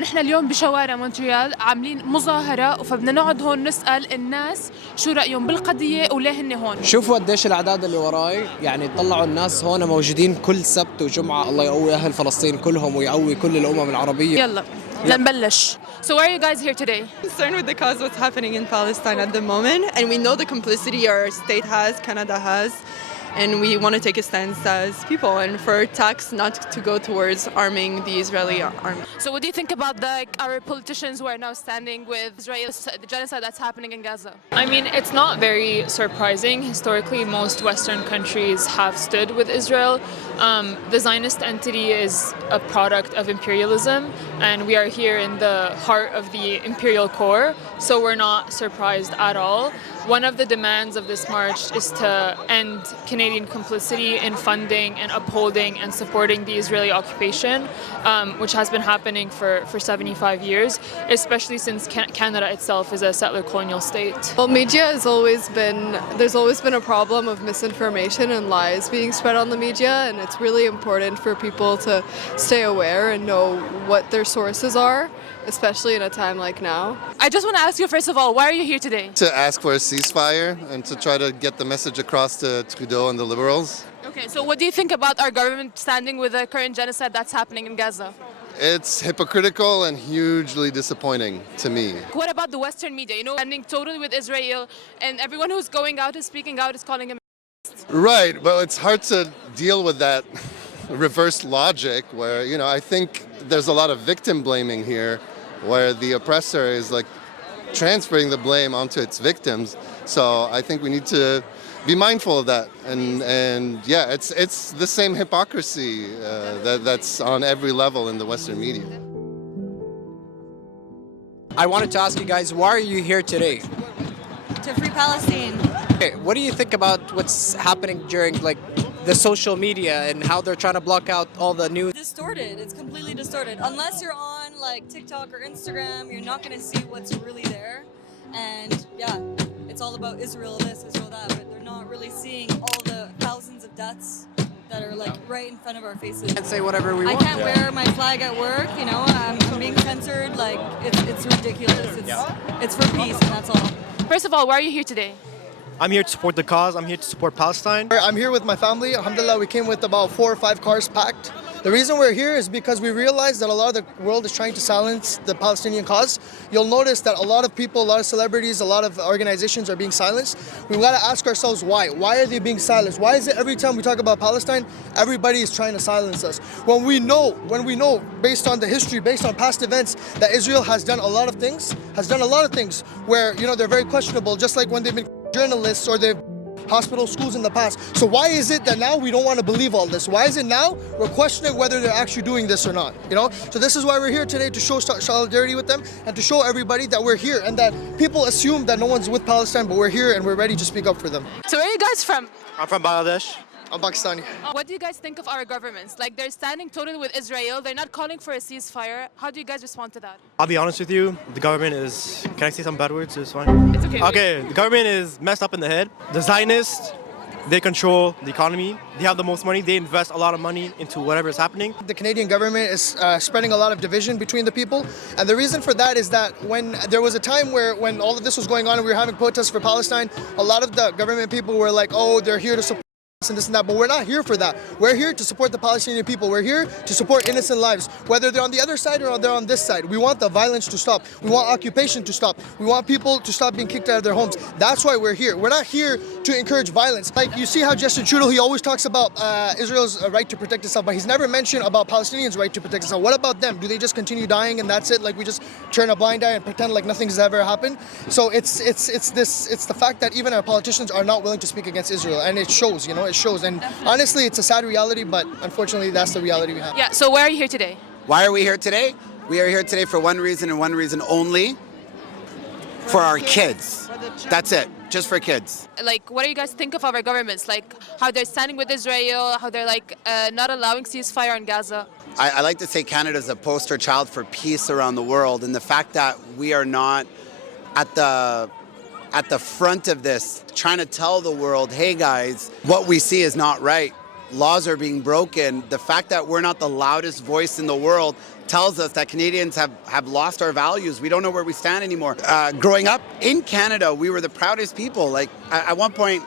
نحن اليوم بشوارع مونتريال عاملين مظاهرة فبدنا نقعد هون نسأل الناس شو رأيهم بالقضية وليه هن هون. شوفوا قديش الأعداد اللي وراي، يعني طلعوا الناس هون موجودين كل سبت وجمعة. الله يقوي أهل فلسطين كلهم ويقوي كل الأمم العربية. يلا لنبلش. So why are you guys here today? Concerned with the cause what's happening in Palestine at the moment, and we know the complicity our state has, Canada has, and we want to take a stance as people and for attacks not to go towards arming the Israeli army. So what do you think about our politicians who are now standing with Israel, the genocide that's happening in Gaza? I mean, it's not very surprising. Historically, most Western countries have stood with Israel. The Zionist entity is a product of imperialism, and we are here in the heart of the imperial core, so we're not surprised at all. One of the demands of this march is to end Canadian complicity in funding and upholding and supporting the Israeli occupation, which has been happening for 75 years, especially since Canada itself is a settler colonial state. Well, media has there's always been a problem of misinformation and lies being spread on the media, and it's really important for people to stay aware and know what their sources are, especially in a time like now. I just want to ask you, first of all, why are you here today? To ask for a ceasefire and to try to get the message across to Tad'o and the liberals. Okay, so what do you think about our government standing with the current genocide that's happening in Gaza? It's hypocritical and hugely disappointing to me. What about the Western media, standing totally with Israel, and everyone who's going out and speaking out is calling him? Right, well, it's hard to deal with that reverse logic where, I think there's a lot of victim blaming here where the oppressor is transferring the blame onto its victims. So I think we need to be mindful of that. And yeah, it's the same hypocrisy that's on every level in the Western media. I wanted to ask you guys, why are you here today? To free Palestine. Okay, what do you think about what's happening during the social media and how they're trying to block out all the news? Distorted. It's completely distorted. Unless you're on TikTok or Instagram, you're not going to see what's really there. And yeah, it's all about Israel this, Israel that, but they're not really seeing all the thousands of deaths that are right in front of our faces. Can't say whatever we want. I can't wear my flag at work, I'm being censored. It's ridiculous. It's for peace, and that's all. First of all, why are you here today? I'm here to support the cause. I'm here to support Palestine. I'm here with my family. Alhamdulillah, we came with about 4 or 5 cars packed. The reason we're here is because we realize that a lot of the world is trying to silence the Palestinian cause. You'll notice that a lot of people, a lot of celebrities, a lot of organizations are being silenced. We've got to ask ourselves why. Why are they being silenced? Why is it every time we talk about Palestine, everybody is trying to silence us? When we know, based on the history, based on past events, that Israel has done a lot of things where, they're very questionable, just like when they've been journalists or they've hospital, schools in the past. So why is it that now we don't want to believe all this? Why is it now we're questioning whether they're actually doing this or not? So this is why we're here today, to show solidarity with them and to show everybody that we're here, and that people assume that no one's with Palestine, but we're here and we're ready to speak up for them. So where are you guys from? I'm from Bangladesh. I'm Pakistani. What do you guys think of our governments? They're standing totally with Israel. They're not calling for a ceasefire. How do you guys respond to that? I'll be honest with you, the government is... Can I say some bad words? It's fine. It's okay. Okay, the government is messed up in the head. The Zionists, they control the economy. They have the most money. They invest a lot of money into whatever is happening. The Canadian government is spreading a lot of division between the people. And the reason for that is that when there was a time when all of this was going on and we were having protests for Palestine, a lot of the government people were like, oh, they're here to support and this and that, but we're not here for that. We're here to support the Palestinian people. We're here to support innocent lives, whether they're on the other side or they're on this side. We want the violence to stop. We want occupation to stop. We want people to stop being kicked out of their homes. That's why we're here. We're not here to encourage violence. You see how Justin Trudeau, he always talks about Israel's right to protect itself, but he's never mentioned about Palestinians' right to protect itself. What about them? Do they just continue dying and that's it? We just turn a blind eye and pretend like nothing's ever happened? So it's the fact that even our politicians are not willing to speak against Israel, and it shows, it shows. And honestly, it's a sad reality, but unfortunately, that's the reality we have. Yeah, so why are you here today? Why are we here today? We are here today for one reason and one reason only. For our kids. That's it. Just for kids. What do you guys think of our governments? How they're standing with Israel, how they're not allowing ceasefire in Gaza? I like to say Canada's a poster child for peace around the world, and the fact that we are not at the front of this, trying to tell the world, hey guys, what we see is not right. Laws are being broken. The fact that we're not the loudest voice in the world tells us that Canadians have lost our values. We don't know where we stand anymore. Growing up in Canada, we were the proudest people. Like at one point,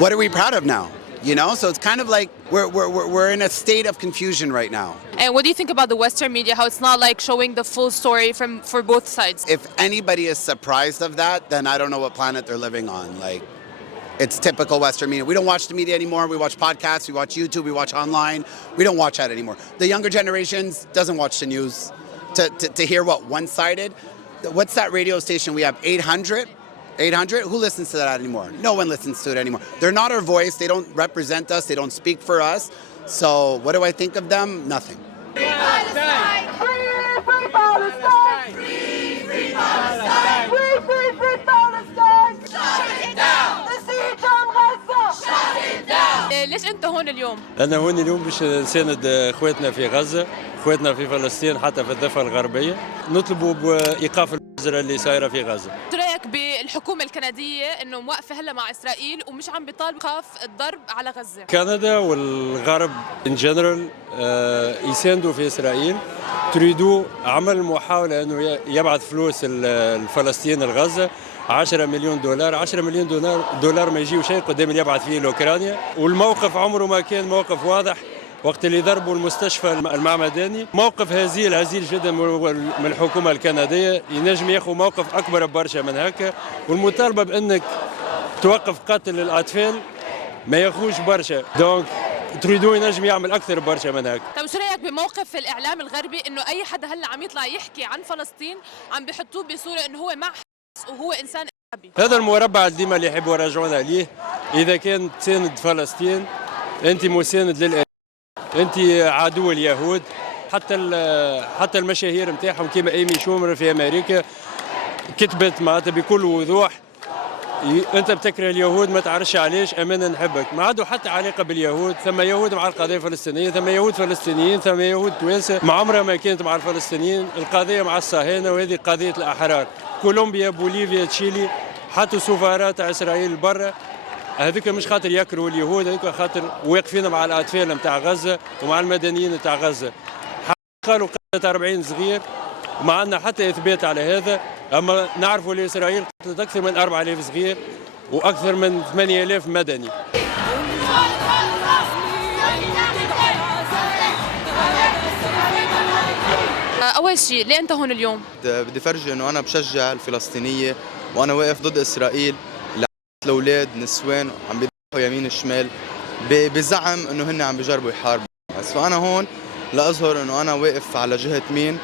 what are we proud of now? You know, so it's kind of like we're in a state of confusion right now. And what do you think about the Western media, how it's not like showing the full story for both sides? If anybody is surprised of that, then I don't know what planet they're living on. Like, it's typical Western media. We don't watch the media anymore. We watch podcasts, we watch YouTube, we watch online. We don't watch that anymore. The younger generations doesn't watch the news to hear what one-sided. What's that radio station we have? 800? 800? Who listens to that anymore? No one listens to it anymore. They're not our voice. They don't represent us. They don't speak for us. So what do I think of them? Nothing. Free Palestine! Free Palestine! Free Palestine! Free Palestine! Shut it down! Shut it down! ليش أنت هون اليوم؟ أنا هون اليوم باش نساند إخواتنا في غزة، إخواتنا في فلسطين حتى في الضفة الغربية، نطلبوا بإيقاف المجزرة اللي صايرة في غزة. شو رأيك بالحكومة الكندية إنه موقفة هلا مع إسرائيل ومش عم بيطالب إيقاف الضرب على غزة؟ كندا والغرب in general يساندوا في إسرائيل، تريدوا عمل محاولة إنه يبعث فلوس الفلسطين الغزة 10 مليون دولار. 10 مليون دولار ما يجيو شيء قدام اللي يبعث فيه لأوكرانيا. والموقف عمره ما كان موقف واضح وقت اللي ضربوا المستشفى المعمداني. موقف هزيل جدا من الحكومة الكندية، ينجم ياخذ موقف أكبر برشا من هكا. والمطالبة بأنك توقف قتل الأطفال ما ياخوش برشا، دونك تريدون ينجم يعمل أكثر برشا من هكا. طيب شو رأيك بموقف الإعلام الغربي إنه أي حدا هلا عم يطلع يحكي عن فلسطين عم بيحطوه بصورة إنه هو مع وهو إنسان إرهابي؟ هذا المربع ديما اللي يحبوا يرجعونا ليه. إذا كان تساند فلسطين أنت مساند للإرهاب، أنت عدو اليهود. حتى المشاهير نتاعهم كيما إيمي شومر في أمريكا كتبت معناتها بكل وضوح أنت بتكره اليهود ما تعرفش علاش، أمانة نحبك. ما عندو حتى علاقة باليهود. ثم يهود مع القضية الفلسطينية، ثم يهود فلسطينيين، ثم يهود توانسة. ما عمرها ما كانت مع الفلسطينيين. القضية مع الصهاينة، وهذه قضية الأحرار. كولومبيا، بوليفيا، تشيلي، حتى سفارات إسرائيل برا، هذوك مش خاطر يكرهوا اليهود، هذوك خاطر واقفين مع الأطفال نتاع غزة ومع المدنيين نتاع غزة. قالوا قتلت 40 صغير، ما عندنا حتى إثبات على هذا. أما نعرفوا اللي إسرائيل قتلت أكثر من 4000 صغير وأكثر من 8000 مدني. أول شيء ليه أنت هون اليوم؟ بدي فرجي إنه أنا بشجع الفلسطينية وأنا واقف ضد إسرائيل. الأولاد نسوان عم بيضحوا يمين الشمال بزعم إنه هن عم بيجربوا يحاربوا. بس فأنا هون لأظهر إنه أنا واقف على جهة مين،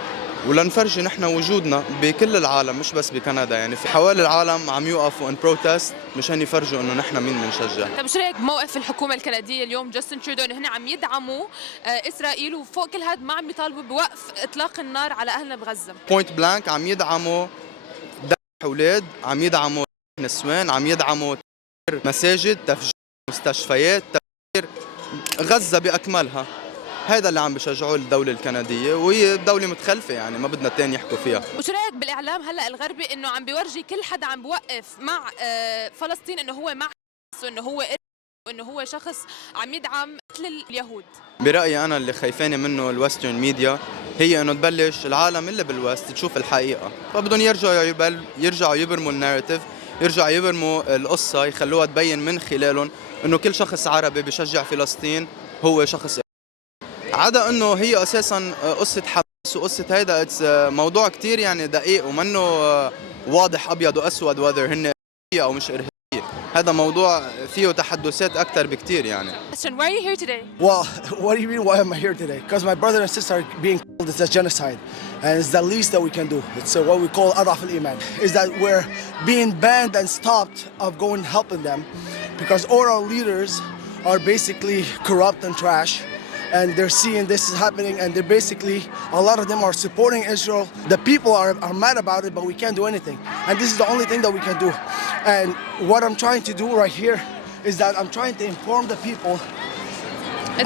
ولنفرجي نحن وجودنا بكل العالم مش بس بكندا. يعني في حوالي العالم عم يوقفوا ان بروتست مشان يفرجوا انه نحن مين بنشجع. طيب شو رايك بموقف الحكومه الكنديه اليوم جاستن ترودو انه هن عم يدعموا اسرائيل وفوق كل هذا ما عم يطالبوا بوقف اطلاق النار على اهلنا بغزه؟ بوينت بلانك عم يدعموا اولاد، عم يدعموا نسوان، عم يدعموا مساجد، تفجير مستشفيات، تفجير غزه باكملها. هذا اللي عم بشجعوه الدولة الكندية، وهي دولة متخلفة يعني ما بدنا الثاني يحكوا فيها. وشو رايك بالاعلام هلا الغربي انه عم بيورجي كل حدا عم بوقف مع فلسطين انه هو مع انه هو انه هو شخص عم يدعم قتل اليهود؟ برأيي انا اللي خايفاني منه الويسترن ميديا هي انه تبلش العالم اللي بالوست تشوف الحقيقة، فبدهم يرجعوا يبرموا الناريتيف، يرجعوا يبرموا القصة، يخلوها تبين من خلالهم انه كل شخص عربي بيشجع فلسطين هو شخص، عدا انه هي اساسا قصه حماس وقصه هيدا موضوع كتير يعني دقيق ومنه واضح ابيض واسود وذر هن ارهابيه او مش ارهابيه. هذا موضوع فيه تحدثات اكثر بكتير يعني. Why are you here today? Well, what do you mean why am I here today? Because my brother and sister are being killed. It's a genocide, and it's the least that we can do. It's what we call أضعف الإيمان. Is that we're being banned and stopped of going helping them because all our leaders are basically corrupt and trash. And they're seeing this is happening, and they're basically, a lot of them are supporting Israel. The people are mad about it, but we can't do anything. And this is the only thing that we can do. And what I'm trying to do right here is that I'm trying to inform the people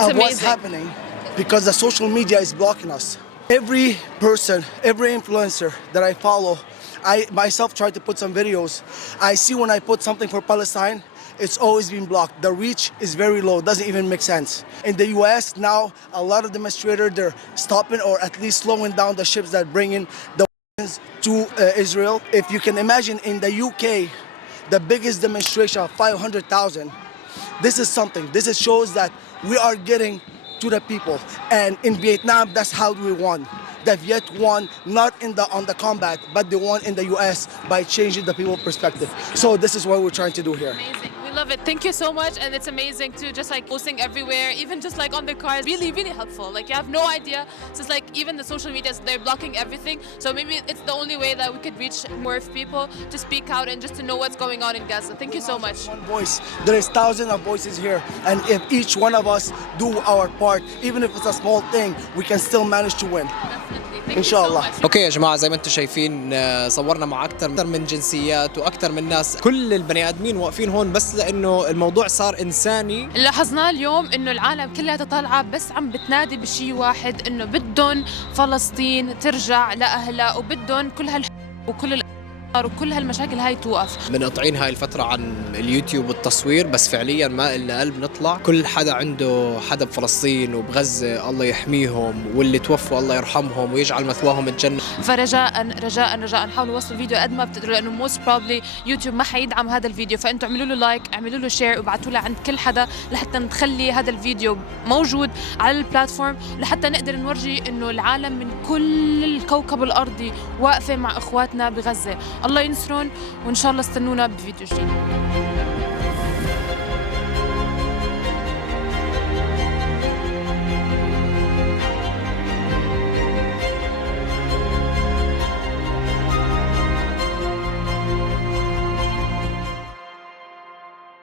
of what's happening because the social media is blocking us. Every person, every influencer that I follow, I myself try to put some videos. I see when I put something for Palestine, it's always been blocked. The reach is very low, doesn't even make sense. In the US now, a lot of demonstrators, they're stopping or at least slowing down the ships that bring in the weapons to Israel. If you can imagine, in the UK, the biggest demonstration of 500,000, this is something. This shows that we are getting to the people. And in Vietnam, that's how we won. The Viet won not on the combat, but they won in the US by changing the people's perspective. So this is what we're trying to do here. Amazing. We love it. Thank you so much. And it's amazing too, just like posting everywhere, even just like on the cars. Really, really helpful. Like you have no idea. So it's like even the social medias, they're blocking everything. So maybe it's the only way that we could reach more people to speak out and just to know what's going on in Gaza. Thank you so much. One voice. There is thousands of voices here. And if each one of us do our part, even if it's a small thing, we can still manage to win. إن شاء الله. اوكي يا جماعه، زي ما انتم شايفين صورنا مع اكثر من جنسيات واكثر من ناس. كل البني ادمين واقفين هون بس لانه الموضوع صار انساني. اللي لاحظناه اليوم انه العالم كلها طالعه بس عم بتنادي بشيء واحد، انه بدهم فلسطين ترجع لاهلها وبدهم كل وكل وكل هالمشاكل هاي توقف. منقطعين هاي الفترة عن اليوتيوب والتصوير، بس فعليا ما إلنا قلب نطلع. كل حدا عنده حدا بفلسطين وبغزة، الله يحميهم، واللي توفوا الله يرحمهم ويجعل مثواهم الجنة. فرجاء رجاء رجاء حاولوا وصلوا الفيديو قد ما بتقدروا، لأنه موست بروبلي يوتيوب ما حيدعم هذا الفيديو، فأنتوا اعملوا له لايك، اعملوا له شير، وابعتوا له عند كل حدا لحتى نخلي هذا الفيديو موجود على البلاتفورم، لحتى نقدر نورجي إنه العالم من كل الكوكب الأرضي واقفة مع إخواتنا بغزة. الله ينصرون، وإن شاء الله استنونا بفيديو جديد.